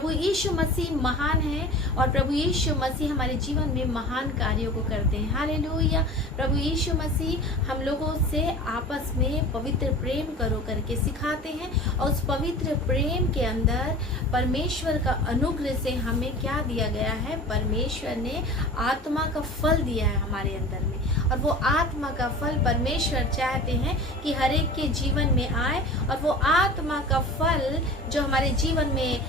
प्रभु यीशु मसीह महान है और प्रभु यीशु मसीह हमारे जीवन में महान कार्यों को करते हैं। हालेलुया। प्रभु यीशु मसीह हम लोगों से आपस में पवित्र प्रेम करो करके सिखाते हैं और उस पवित्र प्रेम के अंदर परमेश्वर का अनुग्रह से हमें क्या दिया गया है, परमेश्वर ने आत्मा का फल दिया है हमारे अंदर में। और वो आत्मा का फल परमेश्वर चाहते हैं कि हर एक के जीवन में आए। और वो आत्मा का फल जो हमारे जीवन में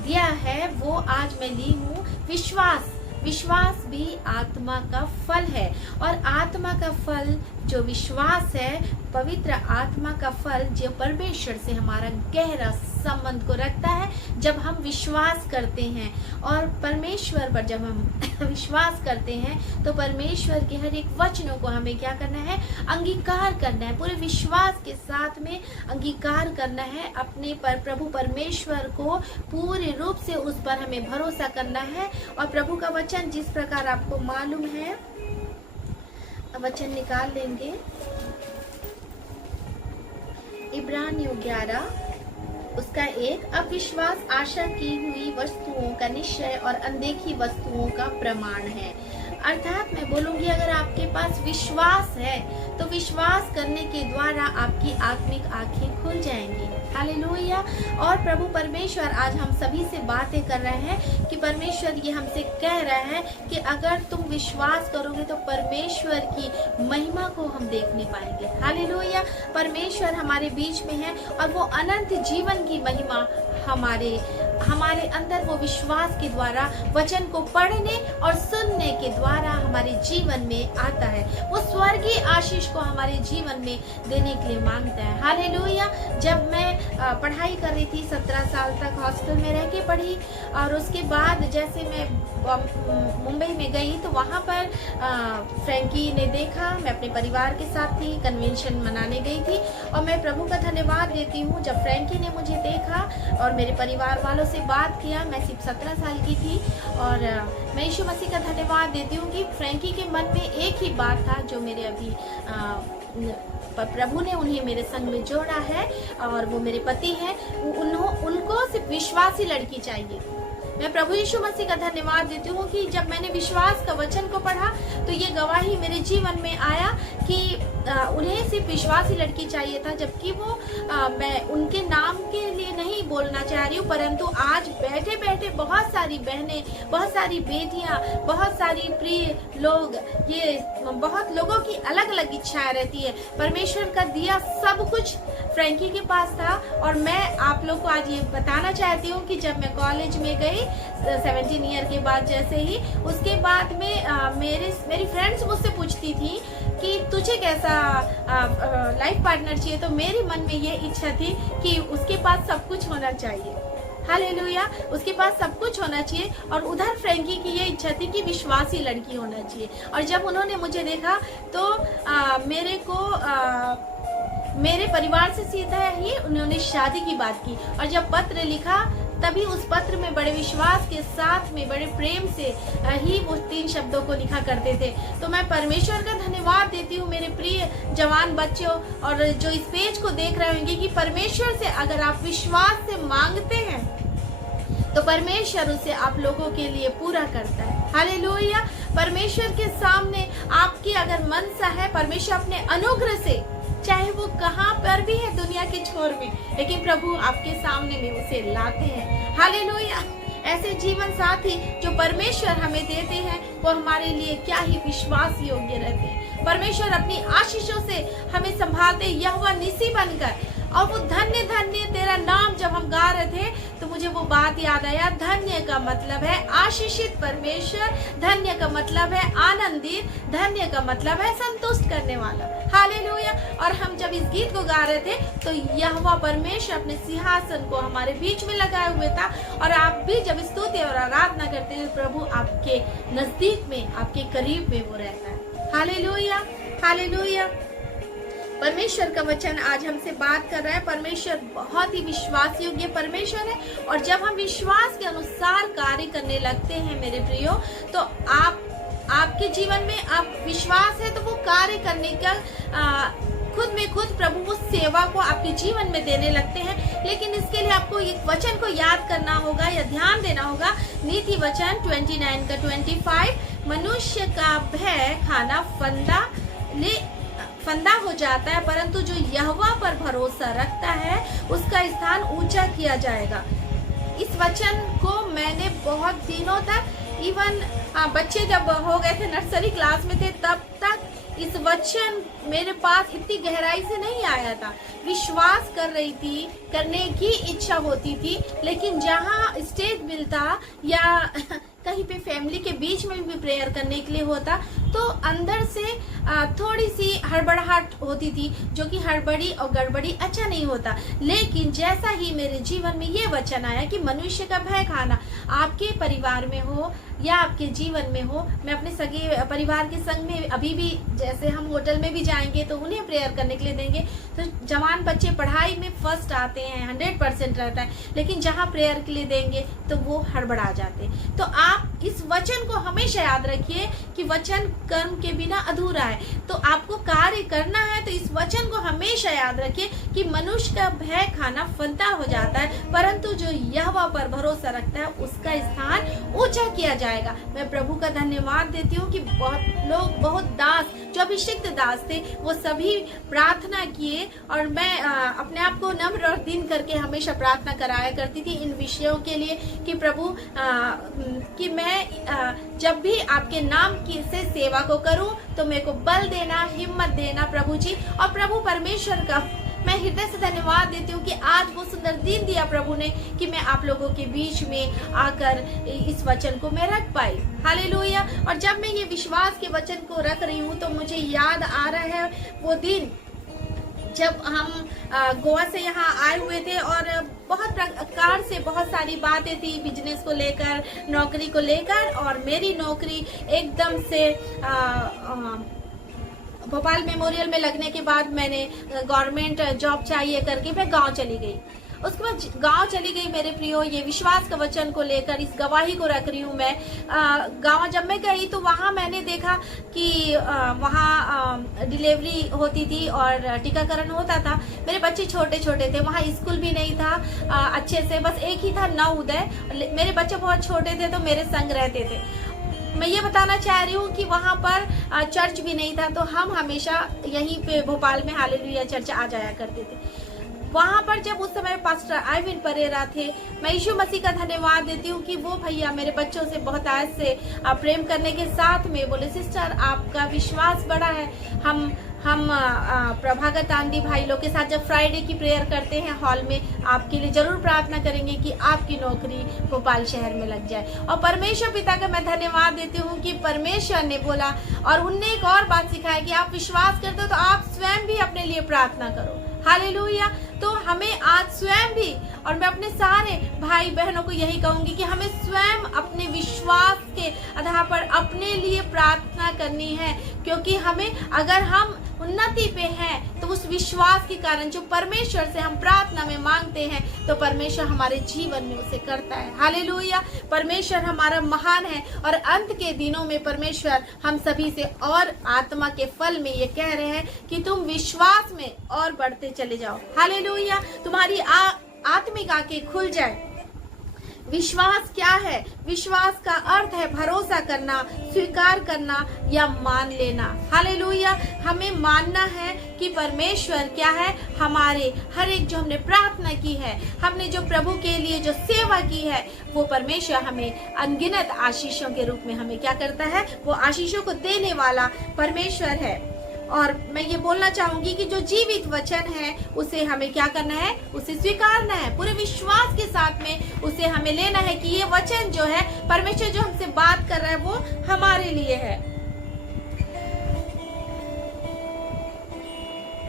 दिया है वो आज मैं ली हूँ विश्वास। विश्वास भी आत्मा का फल है। और आत्मा का फल जो विश्वास है, पवित्र आत्मा का फल जो परमेश्वर से हमारा गहरा संबंध को रखता है। जब हम विश्वास करते हैं और परमेश्वर पर जब हम विश्वास करते हैं तो परमेश्वर के हर एक वचनों को हमें क्या करना है, अंगीकार करना है। पूरे विश्वास के साथ में अंगीकार करना है अपने पर, प्रभु परमेश्वर को पूरे रूप से उस पर हमें भरोसा करना है। और प्रभु का वचन जिस प्रकार आपको मालूम है, वचन निकाल लेंगे इब्रानियों 11 उसका 1। अविश्वास आशा की हुई वस्तुओं का निश्चय और अनदेखी वस्तुओं का प्रमाण है। अर्थात मैं बोलूंगी अगर आपके पास विश्वास है तो विश्वास करने के द्वारा आपकी आत्मिक आंखें खुल जाएंगी। हालेलुया। और प्रभु परमेश्वर आज हम सभी से बातें कर रहे हैं कि परमेश्वर ये हमसे कह रहा है कि अगर तुम विश्वास करोगे तो परमेश्वर की महिमा को हम देख नहीं पाएंगे। हालेलुया। परमेश्वर हमारे बीच में है और वो अनंत जीवन की महिमा हमारे अंदर वो विश्वास के द्वारा वचन को पढ़ने और सुनने के द्वारा हमारे जीवन में आता है। वो स्वर्गीय आशीष को हमारे जीवन में देने के लिए मांगता है। हालेलुया। जब मैं पढ़ाई कर रही थी 17 साल तक हॉस्टल में रह के पढ़ी और उसके बाद जैसे मैं मुंबई में गई तो वहाँ पर फ्रैंकी ने देखा, मैं अपने परिवार के साथ थी, कन्वेंशन मनाने गई थी। और मैं प्रभु का धन्यवाद देती हूँ जब फ्रैंकी ने मुझे देखा और मेरे परिवार वालों से बात किया। मैं सिर्फ 17 साल की थी और मैं यीशु मसीह का धन्यवाद देती हूँ कि फ्रैंकी के मन में एक ही बात था जो मेरे अभी प्रभु ने उन्हें मेरे संग में जोड़ा है और वो मेरे पति हैं। उनको सिर्फ विश्वासी लड़की चाहिए। मैं प्रभु यीशु मसीह का धन्यवाद देती हूँ कि जब मैंने विश्वास का वचन को पढ़ा तो ये गवाही मेरे जीवन में आया कि उन्हें सिर्फ विश्वासी लड़की चाहिए था। जबकि वो मैं उनके नाम के लिए नहीं बोलना चाह रही हूँ, परंतु आज बैठे बैठे बहुत सारी बहनें, बहुत सारी बेटियाँ, बहुत सारी प्रिय लोग, ये बहुत लोगों की अलग अलग इच्छाएं रहती है। परमेश्वर का दिया सब कुछ फ्रैंकी के पास था। और मैं आप लोग को आज ये बताना चाहती हूँ कि जब मैं कॉलेज में गई 17 ईयर के बाद, जैसे ही उसके बाद में मेरी फ्रेंड्स मुझसे पूछती थी कि तुझे कैसा लाइफ पार्टनर चाहिए, तो मेरे मन में ये इच्छा थी कि उसके पास सब कुछ होना चाहिए। हालेलुया। उसके पास सब कुछ होना चाहिए। और उधर फ्रैंकी की ये इच्छा थी कि विश्वासी लड़की होना चाहिए। और जब उन्होंने मुझे देखा तो मेरे परिवार से सीधा ही उन्होंने शादी की बात की। और जब पत्र लिखा तभी उस पत्र में बड़े विश्वास के साथ में, बड़े प्रेम से ही वो 3 शब्दों को लिखा करते थे। तो मैं परमेश्वर का धन्यवाद देती हूँ मेरे प्रिय जवान बच्चों और जो इस पेज को देख रहे होंगे कि परमेश्वर से अगर आप विश्वास से मांगते हैं तो परमेश्वर उसे आप लोगों के लिए पूरा करता है। हालेलुया। परमेश्वर के सामने आपकी अगर मनसा है, परमेश्वर अपने अनुग्रह से, चाहे वो कहाँ पर भी है दुनिया के छोर में, लेकिन प्रभु आपके सामने में उसे लाते हैं। हालेलुया। ऐसे जीवन साथी जो परमेश्वर हमें देते हैं वो हमारे लिए क्या ही विश्वास योग्य रहते हैं। परमेश्वर अपनी आशीषों से हमें संभालते, यहोवा निसी बनकर। और वो धन्य धन्य तेरा नाम जब हम गा रहे थे तो मुझे वो बात याद आया, धन्य का मतलब है आशीषित परमेश्वर, धन्य का मतलब है आनंदित, धन्य का मतलब है संतुष्ट करने वाला। हालेलुया। और हम जब इस गीत को गा रहे थे तो यहोवा परमेश्वर अपने सिंहासन को हमारे बीच में लगाए हुए था। और आप भी जब स्तुति और आराधना करते हैं प्रभु आपके नजदीक में, आपके करीब में वो रहता है। हालेलुया। हालेलुया। परमेश्वर का वचन आज हमसे बात कर रहा है। परमेश्वर बहुत ही विश्वास योग्य परमेश्वर है। और जब हम विश्वास के अनुसार कार्य करने लगते हैं मेरे प्रियो, तो आपके जीवन में आप विश्वास है तो वो कार्य करने का खुद में खुद प्रभु उस सेवा को आपके जीवन में देने लगते हैं। लेकिन इसके लिए आपको एक वचन को याद करना होगा या ध्यान देना होगा। नीति वचन 29 का 25, मनुष्य का भय खाना फंदा हो जाता है, परंतु जो यहोवा पर भरोसा रखता है उसका स्थान ऊंचा किया जाएगा। इस वचन को मैंने बहुत दिनों तक, इवन बच्चे जब हो गए थे, नर्सरी क्लास में थे, तब तक इस वचन मेरे पास इतनी गहराई से नहीं आया था। विश्वास कर रही थी, करने की इच्छा होती थी, लेकिन जहाँ स्टेज मिलता या कहीं पे फैमिली के बीच में भी प्रेयर करने के लिए होता तो अंदर से थोड़ी सी हड़बड़ाहट होती थी, जो कि हड़बड़ी और गड़बड़ी अच्छा नहीं होता। लेकिन जैसा ही मेरे जीवन में ये वचन आया कि मनुष्य का भय खाना, आपके परिवार में हो या आपके जीवन में हो, मैं अपने सगे परिवार के संग में अभी भी, जैसे हम होटल में भी जाएंगे तो उन्हें प्रेयर करने के लिए देंगे, तो जवान बच्चे पढ़ाई में फर्स्ट आते हैं, 100% रहता है, लेकिन जहाँ प्रेयर के लिए देंगे तो वो हड़बड़ा जाते। तो आप इस वचन को हमेशा याद रखिए कि वचन कर्म के बिना अधूरा है। तो आपको कार्य करना है तो इस वचन को हमेशा याद रखिए कि मनुष्य का भय खाना फंदा हो जाता है, परंतु जो यहोवा पर भरोसा रखता है उसका स्थान ऊंचा किया जाएगा। मैं प्रभु का धन्यवाद देती हूँ कि बहुत लोग, बहुत दास, जो अभिषिक्त दास थे, वो सभी प्रार्थना किए और मैं अपने आप को नम्र और दीन करके हमेशा प्रार्थना कराया करती थी इन विषयों के लिए कि प्रभु कि मैं जब भी आपके नाम की से सेवा को करूं तो मेरे को बल देना, हिम्मत देना प्रभु जी। और प्रभु परमेश्वर का मैं हृदय से धन्यवाद देती हूँ कि आज वो सुंदर दिन दिया प्रभु ने कि मैं आप लोगों के बीच में आकर इस वचन को मैं रख पाई। हालेलुया। और जब मैं ये विश्वास के वचन को रख रही हूँ तो मुझे याद आ रहा है वो दिन जब हम गोवा से यहाँ आए हुए थे और बहुत प्रकार से बहुत सारी बातें थी बिजनेस को लेकर, नौकरी को लेकर, और मेरी नौकरी एकदम से भोपाल मेमोरियल में लगने के बाद मैंने गवर्नमेंट जॉब चाहिए करके मैं गांव चली गई। उसके बाद गांव चली गई मेरे प्रियो, ये विश्वास का वचन को लेकर इस गवाही को रख रही हूँ मैं। गांव जब मैं गई तो वहाँ मैंने देखा कि वहाँ डिलीवरी होती थी और टीकाकरण होता था। मेरे बच्चे छोटे छोटे थे, वहाँ स्कूल भी नहीं था अच्छे से, बस एक ही था नवोदय। मेरे बच्चे बहुत छोटे थे तो मेरे संग रहते थे। मैं ये बताना चाह रही हूँ कि वहाँ पर चर्च भी नहीं था, तो हम हमेशा यहीं पे भोपाल में हालेलुया चर्च आ जाया करते थे। वहाँ पर जब उस समय पास्टर आइविन परेरा थे, मैं यीशु मसीह का धन्यवाद देती हूँ कि वो भैया मेरे बच्चों से बहुत आज से प्रेम करने के साथ में बोले, सिस्टर आपका विश्वास बड़ा है। हम प्रभागत आंधी भाई लोग के साथ जब फ्राइडे की प्रेयर करते हैं हॉल में, आपके लिए जरूर प्रार्थना करेंगे कि आपकी नौकरी भोपाल शहर में लग जाए। और परमेश्वर पिता का मैं धन्यवाद देती हूँ कि परमेश्वर ने बोला और उनने एक और बात सिखाया कि आप विश्वास करते हो तो आप स्वयं भी अपने लिए प्रार्थना करो। हालेलुया। तो हमें आज स्वयं भी, और मैं अपने सारे भाई बहनों को यही कहूंगी कि हमें स्वयं अपने विश्वास के आधार पर अपने लिए प्रार्थना करनी है, क्योंकि हमें, अगर हम उन्नति पे हैं तो उस विश्वास के कारण जो परमेश्वर से हम प्रार्थना में मांगते हैं तो परमेश्वर हमारे जीवन में उसे करता है। हालेलुया। परमेश्वर हमारा महान है और अंत के दिनों में परमेश्वर हम सभी से और आत्मा के फल में ये कह रहे हैं कि तुम विश्वास में और बढ़ते चले जाओ। हालेलुया। तुम्हारी आत्मिक आंखें खुल जाए। विश्वास क्या है? विश्वास का अर्थ है भरोसा करना, स्वीकार करना या मान लेना। हालेलुया। हमें मानना है कि परमेश्वर क्या है, हमारे हर एक जो हमने प्रार्थना की है, हमने जो प्रभु के लिए जो सेवा की है, वो परमेश्वर हमें अनगिनत आशीषों के रूप में हमें क्या करता है, वो आशीषों को देने वाला परमेश्वर है। और मैं ये बोलना चाहूंगी कि जो जीवित वचन है उसे हमें क्या करना है, उसे स्वीकारना है पूरे विश्वास के साथ में। उसे हमें लेना है कि ये वचन जो है, परमेश्वर जो हमसे बात कर रहा है वो हमारे लिए है।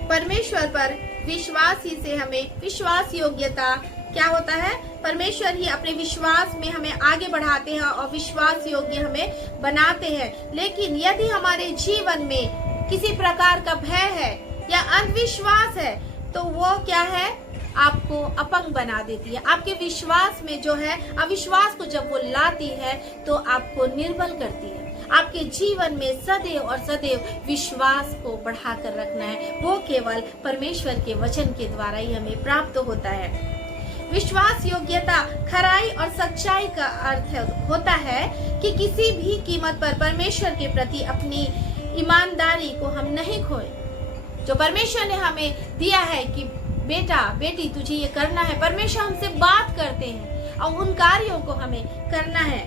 परमेश्वर पर विश्वास ही से हमें विश्वास योग्यता क्या होता है, परमेश्वर ही अपने विश्वास में हमें आगे बढ़ाते हैं और विश्वास योग्य हमें बनाते हैं। लेकिन यदि हमारे जीवन में किसी प्रकार का भय है या अंधविश्वास है तो वो क्या है, आपको अपंग बना देती है। आपके विश्वास में जो है अविश्वास को जब वो लाती है तो आपको निर्बल करती है, आपके जीवन में सदैव और सदैव विश्वास को बढ़ाकर रखना है। वो केवल परमेश्वर के वचन के द्वारा ही हमें प्राप्त होता है। विश्वास योग्यता, खराई और सच्चाई का अर्थ होता है कि किसी भी कीमत पर परमेश्वर के प्रति अपनी ईमानदारी को हम नहीं खोए। जो परमेश्वर ने हमें दिया है कि बेटा बेटी तुझे ये करना है, परमेश्वर हमसे बात करते हैं और उन कार्यों को हमें करना है।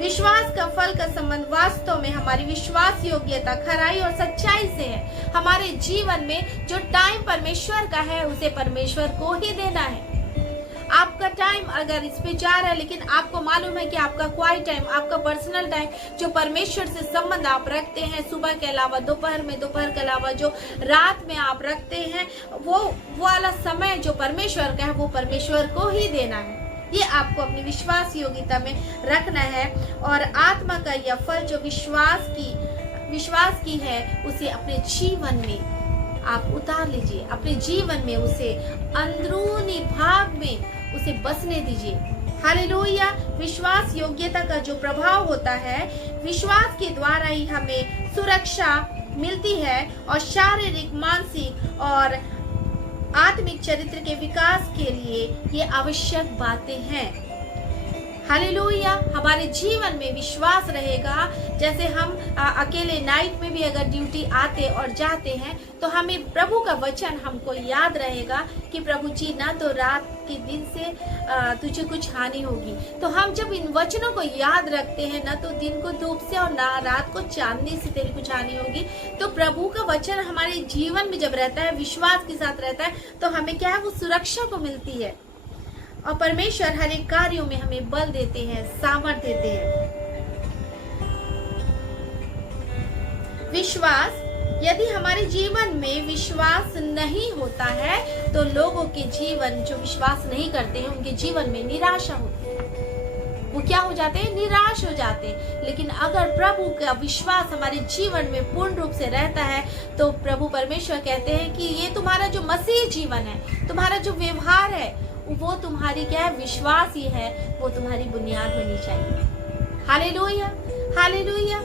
विश्वास का फल का संबंध वास्तव में हमारी विश्वास योग्यता, खराई और सच्चाई से है। हमारे जीवन में जो टाइम परमेश्वर का है उसे परमेश्वर को ही देना है। आपका टाइम अगर इस पे जा रहा है, लेकिन आपको मालूम है कि आपका क्वाइट टाइम, आपका पर्सनल टाइम जो परमेश्वर से संबंध आप रखते हैं, सुबह के अलावा दोपहर में, दोपहर के अलावा जो रात में आप रखते हैं, वो वाला समय जो परमेश्वर का है वो परमेश्वर को ही देना है। ये आपको अपनी विश्वास योग्यता में रखना है। और आत्मा का यह फल जो विश्वास की है उसे अपने जीवन में आप उतार लीजिए, अपने जीवन में उसे अंदरूनी भाग में उसे बसने दीजिए। हालेलुया। विश्वास योग्यता का जो प्रभाव होता है, विश्वास के द्वारा ही हमें सुरक्षा मिलती है और शारीरिक, मानसिक और आत्मिक चरित्र के विकास के लिए ये आवश्यक बातें हैं। हालेलुया। हमारे जीवन में विश्वास रहेगा। जैसे हम अकेले नाइट में भी अगर ड्यूटी आते और जाते हैं तो हमें प्रभु का वचन हमको याद रहेगा कि प्रभु जी ना तो रात के दिन से तुझे कुछ हानि होगी। तो हम जब इन वचनों को याद रखते हैं, ना तो दिन को धूप से और ना रात को चांदनी से तेरी कुछ हानि होगी, तो प्रभु का वचन हमारे जीवन में जब रहता है, विश्वास के साथ रहता है, तो हमें क्या है, वो सुरक्षा को मिलती है और परमेश्वर हर एक कार्यों में हमें बल देते हैं, सामर्थ्य देते हैं। विश्वास, यदि हमारे जीवन में विश्वास नहीं होता है तो लोगों के जीवन जो विश्वास नहीं करते हैं उनके जीवन में निराशा होती है। वो क्या हो जाते हैं, निराश हो जाते हैं। लेकिन अगर प्रभु का विश्वास हमारे जीवन में पूर्ण रूप से रहता है तो प्रभु परमेश्वर कहते हैं कि ये तुम्हारा जो मसीह जीवन है, तुम्हारा जो व्यवहार है, वो तुम्हारी क्या है, विश्वास ही है, वो तुम्हारी बुनियाद होनी चाहिए। Hallelujah, hallelujah.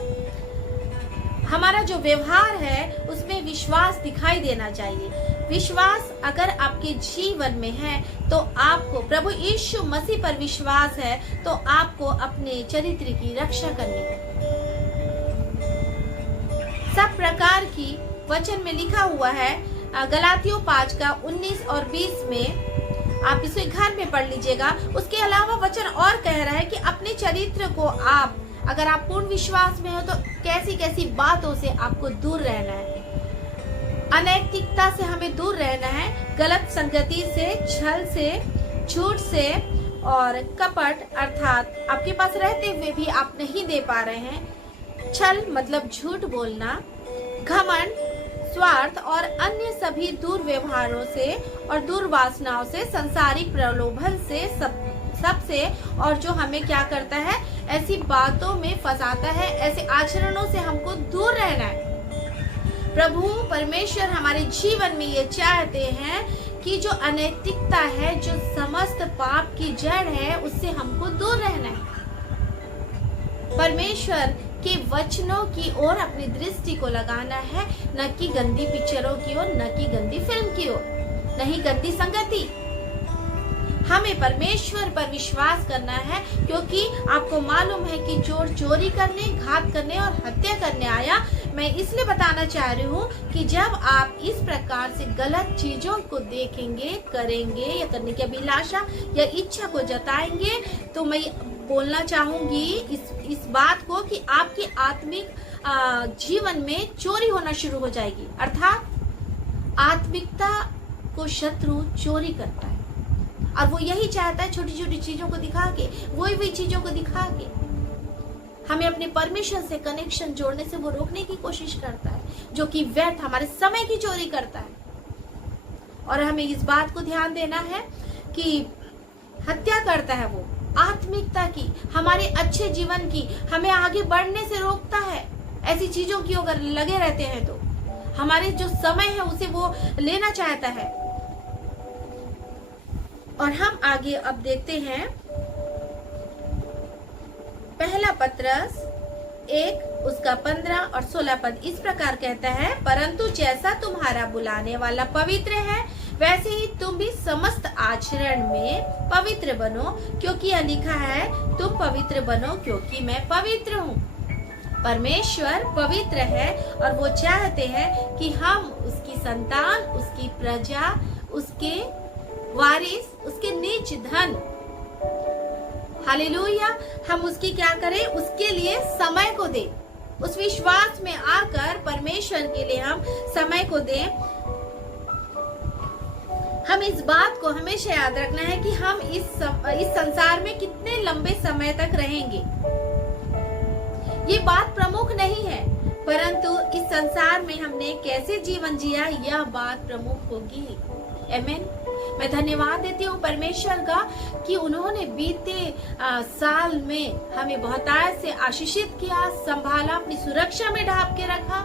हमारा जो व्यवहार है उसमें विश्वास दिखाई देना चाहिए। विश्वास अगर आपके जीवन में है तो आपको प्रभु यीशु मसीह पर विश्वास है तो आपको अपने चरित्र की रक्षा करनी है। सब प्रकार की वचन में लिखा हुआ है, गलातियों 5 का 19 और 20 में, आप इसे घर में पढ़ लीजिएगा। उसके अलावा वचन और कह रहा है कि अपने चरित्र को आप, अगर आप पूर्ण विश्वास में हो तो कैसी कैसी बातों से आपको दूर रहना है। अनैतिकता से हमें दूर रहना है, गलत संगति से, छल से, झूठ से और कपट, अर्थात आपके पास रहते हुए भी आप नहीं दे पा रहे हैं। छल मतलब झूठ बोलना, घमंड, स्वार्थ और अन्य सभी दुर्व्यवहारों से और दुर्वासनाओं से, संसारिक प्रलोभन से, सबसे, और जो हमें क्या करता है, ऐसी बातों में फंसाता है, ऐसे आचरणों से हमको दूर रहना है। प्रभु परमेश्वर हमारे जीवन में ये चाहते हैं कि जो अनैतिकता है, जो समस्त पाप की जड़ है, उससे हमको दूर रहना है। परमेश्वर के वचनों की ओर अपनी दृष्टि को लगाना है, न कि गंदी पिक्चरों की ओर, न कि गंदी फिल्म की ओर, नहीं गंदी संगति। हमें परमेश्वर पर विश्वास करना है, क्योंकि आपको मालूम है कि चोर चोरी करने, घात करने और हत्या करने आया। मैं इसलिए बताना चाह रही हूँ कि जब आप इस प्रकार से गलत चीजों को देखेंगे, करेंगे या करने की अभिलाषा या इच्छा को जताएंगे, तो मैं बोलना चाहूंगी इस बात को कि आपकी आत्मिक जीवन में चोरी होना शुरू हो जाएगी। अर्थात आत्मिकता को शत्रु चोरी करता है और वो यही चाहता है, छोटी छोटी चीजों को दिखा के, वही चीजों को दिखा के हमें अपने परमेश्वर से कनेक्शन जोड़ने से वो रोकने की कोशिश करता है, जो कि व्यर्थ हमारे समय की चोरी करता है। और हमें इस बात को ध्यान देना है कि हत्या करता है वो आत्मिकता की, हमारे अच्छे जीवन की, हमें आगे बढ़ने से रोकता है। ऐसी चीजों की अगर लगे रहते हैं तो हमारे जो समय है उसे वो लेना चाहता है। और हम आगे अब देखते हैं पहला पत्रस 1 उसका 15 और 16 पद इस प्रकार कहता है, परंतु जैसा तुम्हारा बुलाने वाला पवित्र है वैसे ही तुम भी समस्त आचरण में पवित्र बनो, क्योंकि यह लिखा है, तुम पवित्र बनो क्योंकि मैं पवित्र हूँ। परमेश्वर पवित्र है और वो चाहते हैं कि हम उसकी संतान, उसकी प्रजा, उसके वारिस, उसके निज धन, हालेलुया, हम उसकी क्या करें, उसके लिए समय को दें। उस विश्वास में आकर परमेश्वर के लिए हम समय को दें। हम इस बात को हमेशा याद रखना है कि हम इस संसार में कितने लंबे समय तक रहेंगे। ये बात प्रमुख नहीं है, परंतु इस संसार में हमने कैसे जीवन जिया यह बात प्रमुख होगी। आमीन। मैं धन्यवाद देती हूँ परमेश्वर का कि उन्होंने बीते साल में हमें बहुतायत से आशीषित किया, संभाला, अपनी सुरक्षा में ढांप के रखा।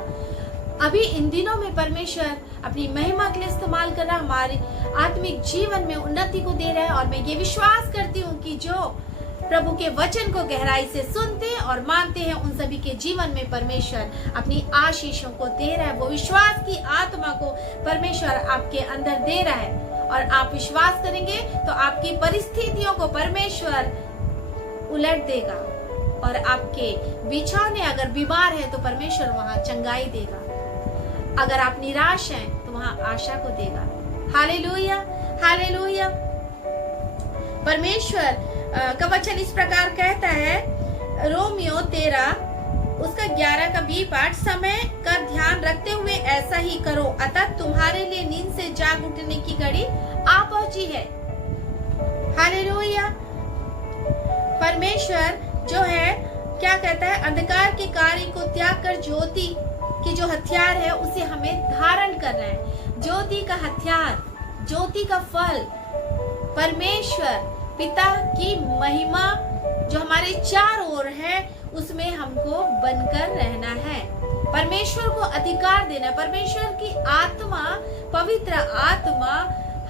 अभी इन दिनों में परमेश्वर अपनी महिमा के लिए इस्तेमाल कर रहा, हमारे आत्मिक जीवन में उन्नति को दे रहा है। और मैं ये विश्वास करती हूँ कि जो प्रभु के वचन को गहराई से सुनते और मानते हैं उन सभी के जीवन में परमेश्वर अपनी आशीषों को दे रहा है। वो विश्वास की आत्मा को परमेश्वर आपके अंदर दे रहा है और आप विश्वास करेंगे तो आपकी परिस्थितियों को परमेश्वर उलट देगा और आपके बिछौने अगर बीमार है तो परमेश्वर वहां चंगाई देगा। अगर आप निराश हैं तो वहां आशा को देगा। Hallelujah, hallelujah. परमेश्वर का वचन इस प्रकार कहता है, रोमियो 13 उसका 11 का बी पाठ, समय का ध्यान रखते हुए ऐसा ही करो, अतः तुम्हारे लिए नींद से जाग उठने की घड़ी आ पहुंची है। हालेलुया। परमेश्वर जो है क्या कहता है, अंधकार के कार्य को त्याग कर ज्योति की जो हथियार है उसे हमें धारण करना है। ज्योति का हथियार, ज्योति का फल, परमेश्वर पिता की महिमा जो हमारे चारों ओर है उसमें हमको बनकर रहना है। परमेश्वर को अधिकार देना, परमेश्वर की आत्मा, पवित्र आत्मा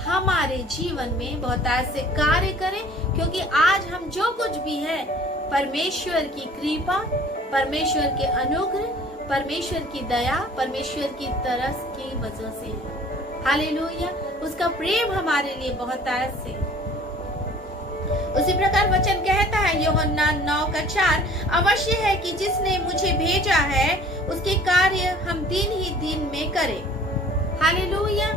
हमारे जीवन में बहुतायत से कार्य करे, क्योंकि आज हम जो कुछ भी है परमेश्वर की कृपा, परमेश्वर के अनुग्रह, परमेश्वर की दया, परमेश्वर की तरस की वजह से है। हालेलुया। उसका प्रेम हमारे लिए बहुतायत से। उसी प्रकार वचन कहता है यूहन्ना 9:4, अवश्य है कि जिसने मुझे भेजा है उसके कार्य हम दिन ही दिन में करें। हालेलुया।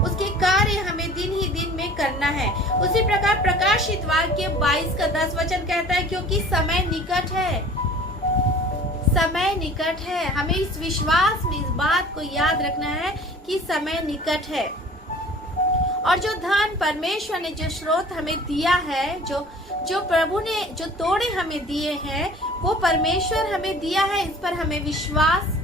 उसके कार्य हमें दिन ही दिन में करना है। उसी प्रकार प्रकाशित वाक्य 22:10 वचन कहता है, क्योंकि समय निकट है, समय निकट है। हमें इस विश्वास में इस बात को याद रखना है कि समय निकट है। और जो धन परमेश्वर ने, जो स्रोत हमें दिया है, जो प्रभु ने जो तोड़े हमें दिए हैं, वो परमेश्वर हमें दिया है। इस पर हमें विश्वास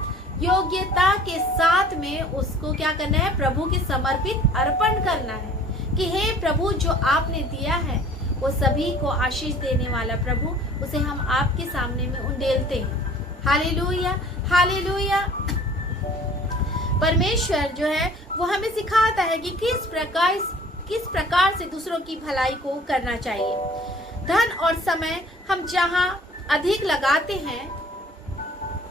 योग्यता के साथ में उसको क्या करना है, प्रभु के समर्पित अर्पण करना है कि हे प्रभु, जो आपने दिया है वो सभी को आशीष देने वाला प्रभु, उसे हम आपके सामने में उंडेलते हैं। Hallelujah, hallelujah. परमेश्वर जो है वो हमें सिखाता है कि किस प्रकार से दूसरों की भलाई को करना चाहिए। धन और समय हम जहाँ अधिक लगाते हैं,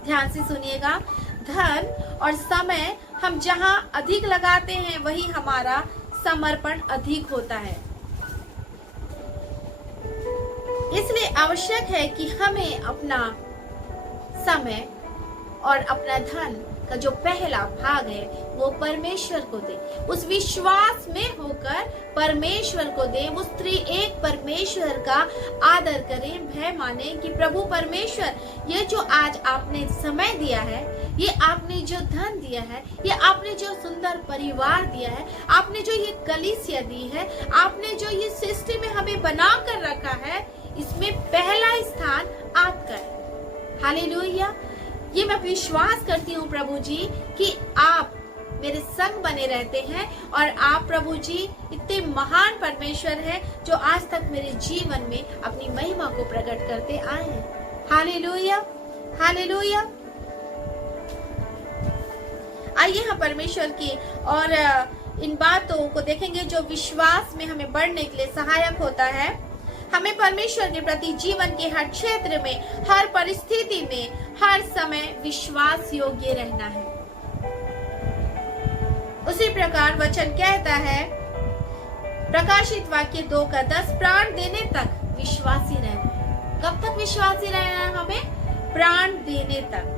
ध्यान से सुनिएगा, धन और समय हम जहाँ अधिक लगाते हैं वही हमारा समर्पण अधिक होता है। इसलिए आवश्यक है कि हमें अपना समय और अपना धन का जो पहला भाग है वो परमेश्वर को दे। उस विश्वास में होकर परमेश्वर को दे, उस त्रिएक परमेश्वर का आदर करें, भय माने कि प्रभु परमेश्वर, ये जो आज आपने समय दिया है, ये आपने जो धन दिया है, ये आपने जो सुंदर परिवार दिया है, आपने जो ये कलीसिया दी है, आपने जो ये सृष्टि में हमें बना कर रखा है, इसमें पहला स्थान आपका है। हालेलुया। ये मैं विश्वास करती हूँ प्रभु जी कि आप मेरे संग बने रहते हैं और आप प्रभु जी इतने महान परमेश्वर हैं जो आज तक मेरे जीवन में अपनी महिमा को प्रकट करते आए हैं। Hallelujah, hallelujah. आइए हम परमेश्वर की और इन बातों को देखेंगे जो विश्वास में हमें बढ़ने के लिए सहायक होता है। हमें परमेश्वर के प्रति जीवन के हर क्षेत्र में, हर परिस्थिति में, हर समय विश्वास योग्य रहना है। उसी प्रकार वचन कहता है, प्रकाशित वाक्य 2:10, प्राण देने तक विश्वासी रहना है। कब तक विश्वासी रहना है हमें? प्राण देने तक।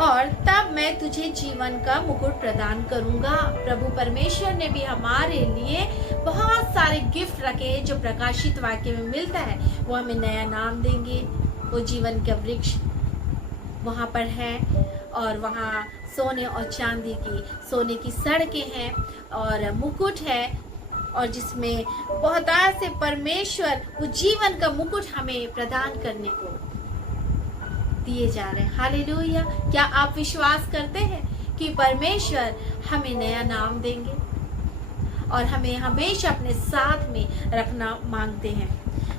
और तब मैं तुझे जीवन का मुकुट प्रदान करूंगा। प्रभु परमेश्वर ने भी हमारे लिए बहुत सारे गिफ्ट रखे हैं जो प्रकाशित वाक्य में मिलता है। वो हमें नया नाम देंगे, वो जीवन का वृक्ष वहां पर है, और वहां सोने और चांदी की, सोने की सड़कें हैं और मुकुट है, और जिसमें बहुत से परमेश्वर वो जीवन का मुकुट हमें प्रदान करने को दिए जा रहे हैं। हालेलुया। क्या आप विश्वास करते हैं कि परमेश्वर हमें नया नाम देंगे और हमें हमेशा अपने साथ में रखना मांगते हैं?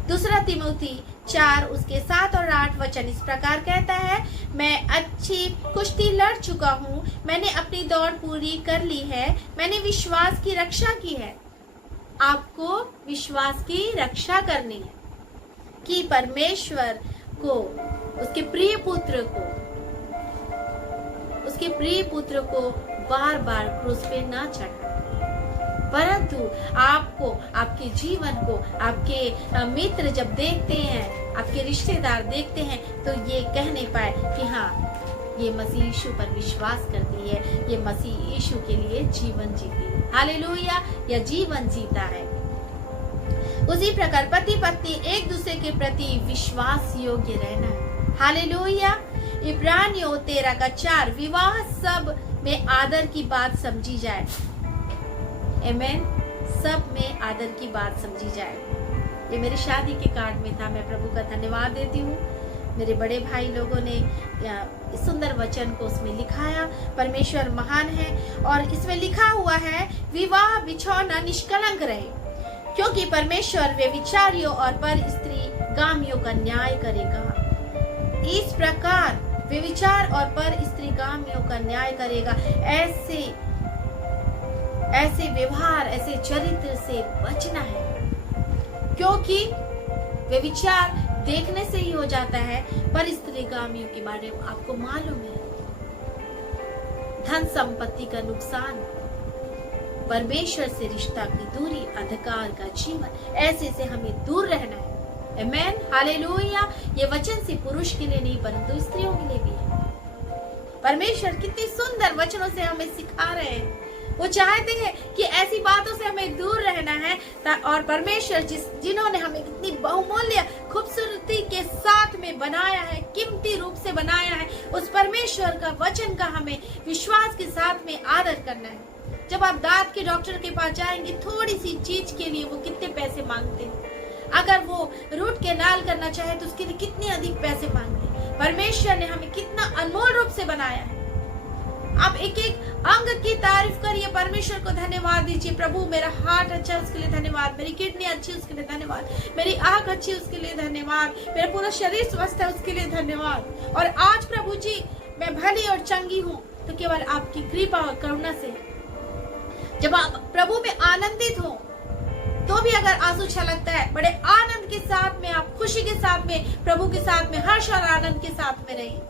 2 तिमोथी 4 उसके 7 और 8 वचन इस प्रकार कहता है, मैं अच्छी कुश्ती लड़ चुका हूँ, मैंने अपनी दौड़ पूरी कर ली है, मैंने विश्वास की रक्षा की है। आपको विश्वास की रक्षा करनी है कि परमेश्वर को, उसके प्रिय पुत्र को बार बार क्रूस पे ना चढ़ा, परंतु आपको, आपके जीवन को आपके मित्र जब देखते हैं, आपके रिश्तेदार देखते हैं, तो ये कहने पाए कि हाँ, ये मसीह यीशु पर विश्वास करती है, ये मसीह यीशु के लिए जीवन जीती है। हालेलुया। यह जीवन जीता है। उसी प्रकार पति पत्नी एक दूसरे के प्रति विश्वास योग्य रहना है। हालेलुया। इब्रानियों 13:4, विवाह सब में आदर की बात समझी जाए। आमीन। सब में आदर की बात समझी जाए। ये मेरी शादी के कार्ड में था। मैं प्रभु का धन्यवाद देती हूँ। मेरे बड़े भाई लोगों ने इस सुंदर वचन को उसमें लिखाया। परमेश्वर महान है। और इसमें लिखा हुआ है, विवाह बिछौना निष्कलंक रहे, क्योंकि परमेश्वर व्यभिचारियों और पर स्त्री गामियों का न्याय करेगा। इस प्रकार व्यभिचार और पर स्त्री गामियों का न्याय करेगा। ऐसे व्यवहार, ऐसे चरित्र से बचना है, क्योंकि व्यभिचार देखने से ही हो जाता है। पर स्त्रीगामियों के बारे में आपको मालूम है, धन संपत्ति का नुकसान, परमेश्वर से रिश्ता की दूरी, अंधकार का जीवन, ऐसे से हमें दूर रहना है। आमीन। हालेलुया। ये वचन सिर्फ पुरुष के लिए नहीं, परंतु स्त्रियों के लिए भी है। परमेश्वर कितनी सुंदर वचनों से हमें सिखा रहे हैं। वो चाहते हैं कि ऐसी बातों से हमें दूर रहना है, और परमेश्वर जिन्होंने हमें इतनी बहुमूल्य खूबसूरती के साथ में बनाया है, कीमती रूप से बनाया है, उस परमेश्वर का वचन का हमें विश्वास के साथ में आदर करना है। जब आप दांत के डॉक्टर के पास जाएंगे, थोड़ी सी चीज के लिए वो कितने पैसे मांगते हैं। अगर वो रूट कैनाल करना चाहे तो उसके लिए कितने अधिक पैसे मांगते हैं। परमेश्वर ने हमें कितना अनमोल रूप से बनाया है। आप एक एक अंग की तारीफ करिए, परमेश्वर को धन्यवाद दीजिए। प्रभु मेरा हार्ट अच्छा है उसके लिए धन्यवाद, मेरी किडनी अच्छी उसके लिए धन्यवाद, मेरी आंख अच्छी उसके लिए धन्यवाद, मेरा पूरा शरीर स्वस्थ है उसके लिए धन्यवाद। और आज प्रभु जी मैं भली और चंगी हूँ तो केवल आपकी कृपा और करुणा से। जब आप प्रभु में आनंदित हो तो भी अगर आंसू छलकता है, बड़े आनंद के साथ में, आप खुशी के साथ में, प्रभु के साथ में, हर्ष और आनंद के साथ में रहिए।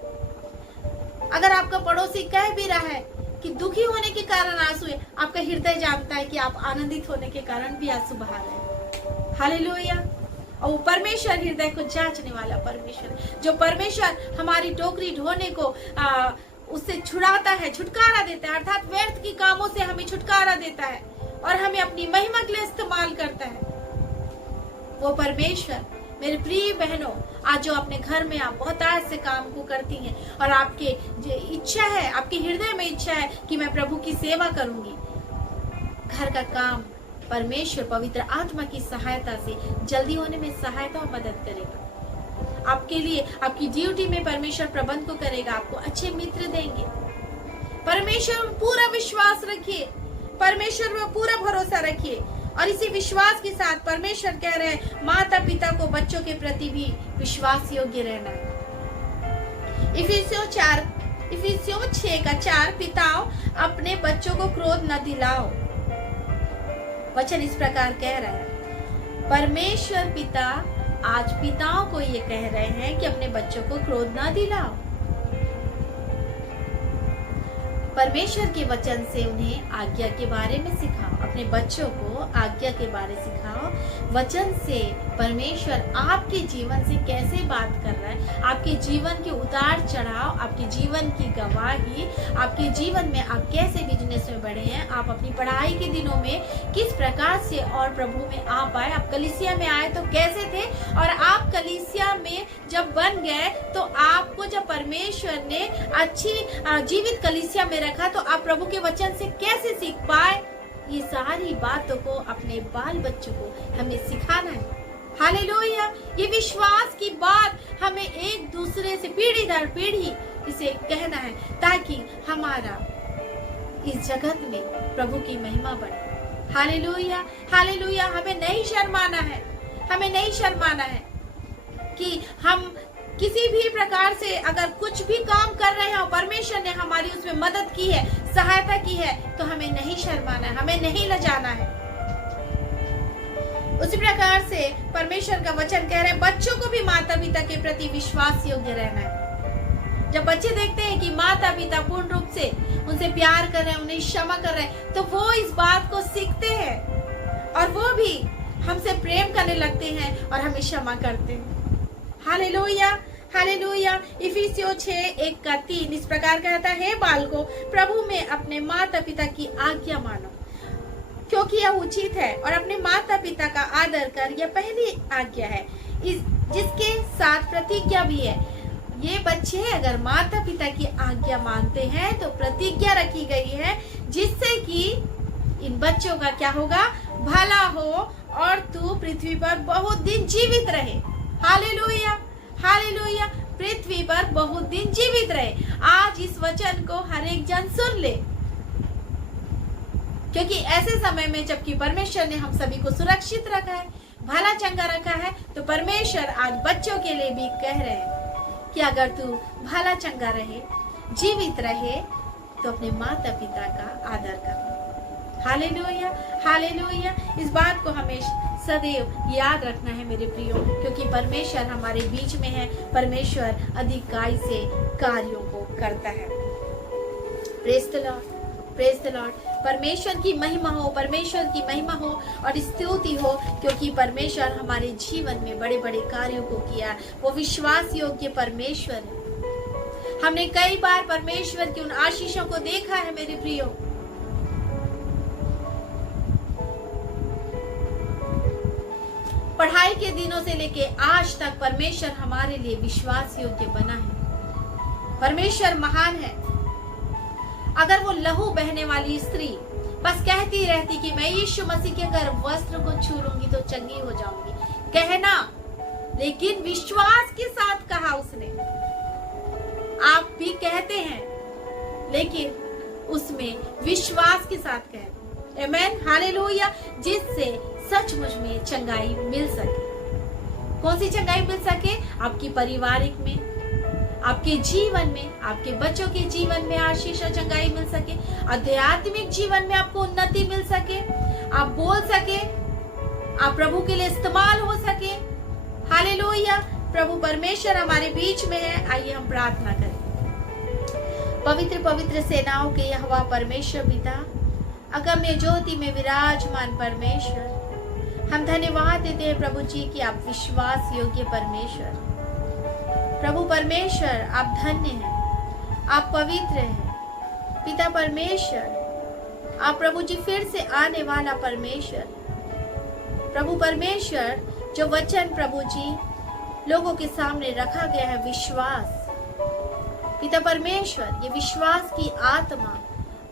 अगर आपका पड़ोसी कह भी रहा है कि दुखी होने के कारण आंसू है, आपका हृदय जानता है कि आप आनंदित होने के कारण भी आंसू बहा रहे हैं। हालेलुया। और वो परमेश्वर हृदय को जांचने वाला परमेश्वर, जो परमेश्वर हमारी टोकरी ढोने को उससे छुड़ाता है, छुटकारा देता है, अर्थात व्यर्थ की कामों से हमें छुटकारा देता है और हमें अपनी महिमा के लिए इस्तेमाल करता है। वो परमेश्वर, मेरे प्रिय बहनों, आज जो अपने घर में आप बहुत आज से काम को करती हैं और आपके जो इच्छा है, आपके हृदय में इच्छा है कि मैं प्रभु की सेवा करूंगी, घर का काम परमेश्वर पवित्र आत्मा की सहायता से जल्दी होने में सहायता और मदद करेगा। आपके लिए आपकी ड्यूटी में परमेश्वर प्रबंध को करेगा, आपको अच्छे मित्र देंगे। परमेश्वर में पूरा विश्वास रखिए, परमेश्वर में पूरा भरोसा रखिए। और इसी विश्वास के साथ परमेश्वर कह रहे हैं, माता पिता को बच्चों के प्रति भी विश्वास योग्य रहना है। इफिसियों 6:4, पिताओं अपने बच्चों को क्रोध न दिलाओ। वचन इस प्रकार कह रहा है, परमेश्वर पिता आज पिताओं को ये कह रहे हैं कि अपने बच्चों को क्रोध ना दिलाओ। परमेश्वर के वचन से उन्हें आज्ञा के बारे में सिखाओ, अपने बच्चों को आज्ञा के बारे सिखाओ। वचन से परमेश्वर आपके जीवन से कैसे बात कर रहा है, आपके जीवन के उतार चढ़ाव, आपके जीवन की गवाही, आपके जीवन में आप कैसे बिजनेस में बढ़े हैं, आप अपनी पढ़ाई के दिनों में किस प्रकार से और प्रभु में आप आए, आप कलीसिया में आए तो कैसे थे, और आप कलीसिया में जब बन गए तो आपको जब परमेश्वर ने अच्छी जीवित कलीसिया में रखा तो आप प्रभु के वचन से कैसे सीख पाए। ये सारी बातों को अपने बाल बच्चों को हमें सिखाना है। हालेलुया। ये विश्वास की बात हमें एक दूसरे से पीढ़ी दर पीढ़ी इसे कहना है, ताकि हमारा इस जगत में प्रभु की महिमा बढ़े। Hallelujah, hallelujah. हमें नहीं शर्माना है, हमें नहीं शर्माना है कि हम किसी भी प्रकार से अगर कुछ भी काम कर रहे हैं और परमेश्वर ने हमारी उसमें मदद की है, सहायता की है, तो हमें नहीं शर्माना है, हमें नहीं लजाना है। उसी प्रकार से परमेश्वर का वचन कह रहे हैं बच्चों को भी माता पिता के प्रति विश्वास योग्य रहना है। जब बच्चे देखते हैं कि माता पिता पूर्ण रूप से उनसे प्यार कर रहे हैं, उन्हें क्षमा कर रहे हैं, तो वो इस बात को सीखते हैं और वो भी हमसे प्रेम करने लगते हैं और हमें क्षमा करते हैं। Hallelujah, hallelujah. इफिसियों 6:1-3 इस प्रकार कहता है, हे बालकों, प्रभु में अपने माता पिता की आज्ञा मानो, क्योंकि यह उचित है, और अपने माता पिता का आदर कर, यह पहली आज्ञा है, जिसके साथ प्रतिज्ञा भी है। ये बच्चे अगर माता पिता की आज्ञा मानते हैं तो प्रतिज्ञा रखी गई है, जिससे कि इन बच्चों का क्या होगा, भला हो और तू पृथ्वी पर बहुत दिन जीवित रहे। Hallelujah, hallelujah. पृथ्वी पर बहुत दिन जीवित रहे। आज इस वचन को हर एक जन सुन ले, क्योंकि ऐसे समय में जबकि परमेश्वर ने हम सभी को सुरक्षित रखा है, भला चंगा रखा है, तो परमेश्वर आज बच्चों के लिए भी कह रहे हैं कि अगर तू भला चंगा रहे, जीवित रहे, तो अपने माता पिता का आदर कर। Hallelujah, hallelujah. इस बात को हमें सदैव याद रखना है मेरे प्रियो, क्योंकि परमेश्वर हमारे बीच में है, परमेश्वर अधिकाई से कार्यों को करता है। Praise the Lord, praise the Lord. परमेश्वर की महिमा हो, परमेश्वर की महिमा हो और स्तुति हो, क्योंकि परमेश्वर हमारे जीवन में बड़े बड़े कार्यों को किया। वो विश्वास योग्य परमेश्वर है। हमने कई बार परमेश्वर की उन आशीषों को देखा है मेरे प्रियो। पढ़ाई के दिनों से लेके आज तक परमेश्वर हमारे लिए विश्वास योग्य बना है। परमेश्वर महान है। अगर वो लहू बहने वाली स्त्री बस कहती रहती कि मैं यीशु मसीह के अगर वस्त्र को छू लूंगी तो चंगी हो जाऊंगी, कहना, लेकिन विश्वास के साथ कहा उसने। आप भी कहते हैं, लेकिन उसमें विश्वास के साथ कहते। आमेन, हालेलुया। जिससे सचमुच में चंगाई मिल सके। कौन सी चंगाई मिल सके? आपकी पारिवारिक में, आपके जीवन में, आपके बच्चों के जीवन में आशीष और चंगाई मिल सके, आध्यात्मिक जीवन में आपको उन्नति मिल सके, आप बोल सके, आप प्रभु के लिए इस्तेमाल हो सके। हालेलुया। प्रभु परमेश्वर हमारे बीच में है। आइए हम प्रार्थना करें। पवित्र पवित्र सेनाओं के यहोवा परमेश्वर पिता, अगम्य ज्योति में विराजमान परमेश्वर, हम धन्यवाद देते हैं प्रभु जी कि आप विश्वास योग्य परमेश्वर। प्रभु परमेश्वर आप धन्य हैं, आप पवित्र हैं। पिता परमेश्वर आप प्रभु जी फिर से आने वाला परमेश्वर। प्रभु परमेश्वर जो वचन प्रभु जी लोगों के सामने रखा गया है, विश्वास, पिता परमेश्वर ये विश्वास की आत्मा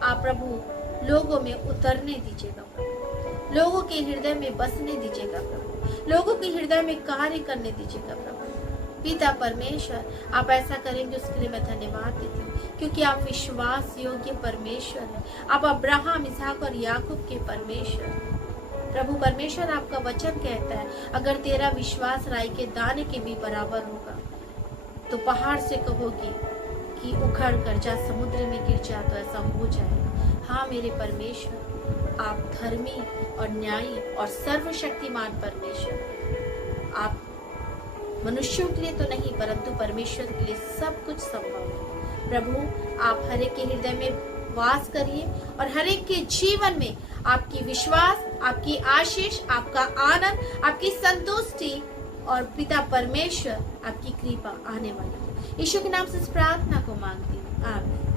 आप प्रभु लोगों में उतरने दीजिएगा प्रभु, लोगों के हृदय में बसने दीजिएगा प्रभु, लोगों के हृदय में कार्य करने दीजिएगा प्रभु। पिता परमेश्वर आप ऐसा करेंगे उसके लिए मैं धन्यवाद देती हूँ, क्योंकि आप विश्वास योग्य परमेश्वर हैं। आप अब्राहम, इसहाक और याकूब के परमेश्वर। प्रभु परमेश्वर आपका वचन कहता है, अगर तेरा विश्वास राई के दाने के भी बराबर होगा तो पहाड़ से कहोगी कि उखड़ कर जा, समुद्र में गिर जा, तो ऐसा हो जाएगा। हाँ मेरे परमेश्वर, आप धर्मी और न्यायी और सर्वशक्तिमान परमेश्वर। आप मनुष्यों के लिए तो नहीं परंतु परमेश्वर के लिए सब कुछ संभव है। प्रभु आप हर एक के हृदय में वास करिए और हर एक के जीवन में आपकी विश्वास, आपकी आशीष, आपका आनंद, आपकी संतुष्टि और पिता परमेश्वर आपकी कृपा आने वाली है। यीशु के नाम से इस प्रार्थना को मांगती हूँ, आमीन।